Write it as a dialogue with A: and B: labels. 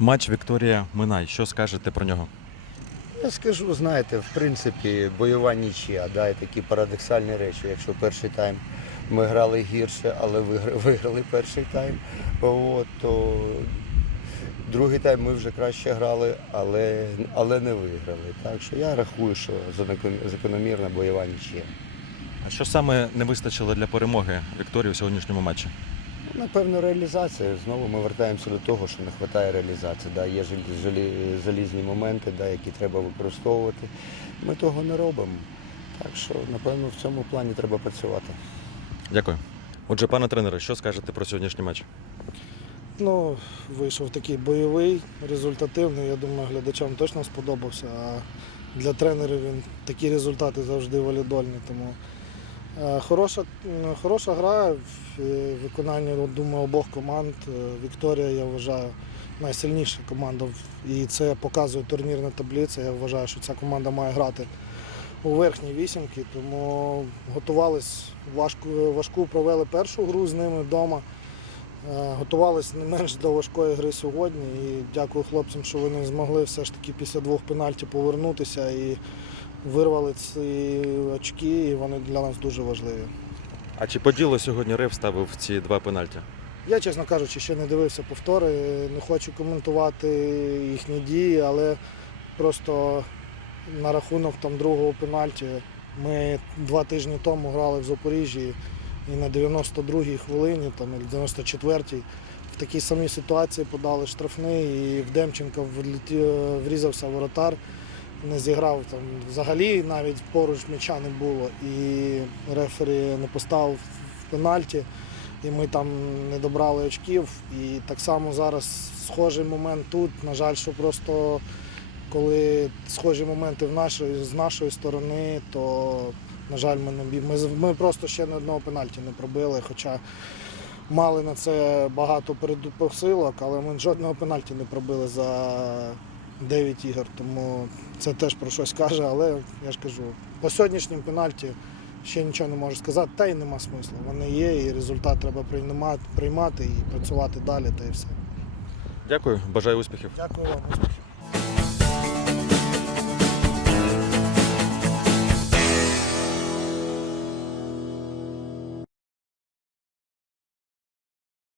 A: Матч Вікторія Минай. Що скажете про нього?
B: Я скажу, знаєте, в принципі, бойова нічия, да, і такі парадоксальні речі. Якщо перший тайм ми грали гірше, але вигра- виграли перший тайм, от, то другий тайм ми вже краще грали, але, але не виграли. Так що я рахую, що закономірна бойова нічия.
A: А що саме не вистачило для перемоги Вікторії у сьогоднішньому матчі?
B: Напевно, реалізація. Знову ми вертаємося до того, що не вистачає реалізації. Да, є залізні моменти, да, які треба використовувати. Ми того не робимо. Так що, напевно, в цьому плані треба працювати.
A: Дякую. Отже, пане тренере, що скажете про сьогоднішній матч?
C: Ну, вийшов такий бойовий, результативний. Я думаю, глядачам точно сподобався. А для тренерів він такі результати завжди валідольні. Тому хороша, хороша гра в е, виконанні, думаю, обох команд. Е, Вікторія, я вважаю, найсильніша команда. І це показує турнірна таблиця. Я вважаю, що ця команда має грати у верхній вісімки, тому готувались важку, важку провели першу гру з ними вдома. Е, Готувалися не менш до важкої гри сьогодні. І дякую хлопцям, що вони змогли все ж таки після двох пенальтів повернутися і вирвали ці очки, і вони для нас дуже важливі.
A: А чи по ділу сьогодні Рев ставив ці два пенальті?
C: Я, чесно кажучи, ще не дивився повтори, не хочу коментувати їхні дії, але просто на рахунок там другого пенальті ми два тижні тому грали в Запоріжжі і на 92-й хвилині, там, 94-й, в такій самій ситуації подали штрафний, і в Демченка влеті- врізався воротар, не зіграв там взагалі, навіть поруч м'яча не було. І рефері не поставив в пенальті і ми там не добрали очків. І так само зараз схожий момент тут. На жаль, що просто коли схожі моменти в нашої, з нашої сторони, то, на жаль, ми, не ми, ми просто ще не одного пенальті не пробили. Хоча мали на це багато передпосилок, але ми жодного пенальті не пробили за 9 ігор. Тому це теж про щось каже. Але я ж кажу, по сьогоднішнім пенальті ще нічого не можу сказати, та й нема смислу. Вони є, і результат треба приймати, приймати і працювати далі, та й все.
A: Дякую, бажаю успіхів.
C: Дякую вам, успіхів.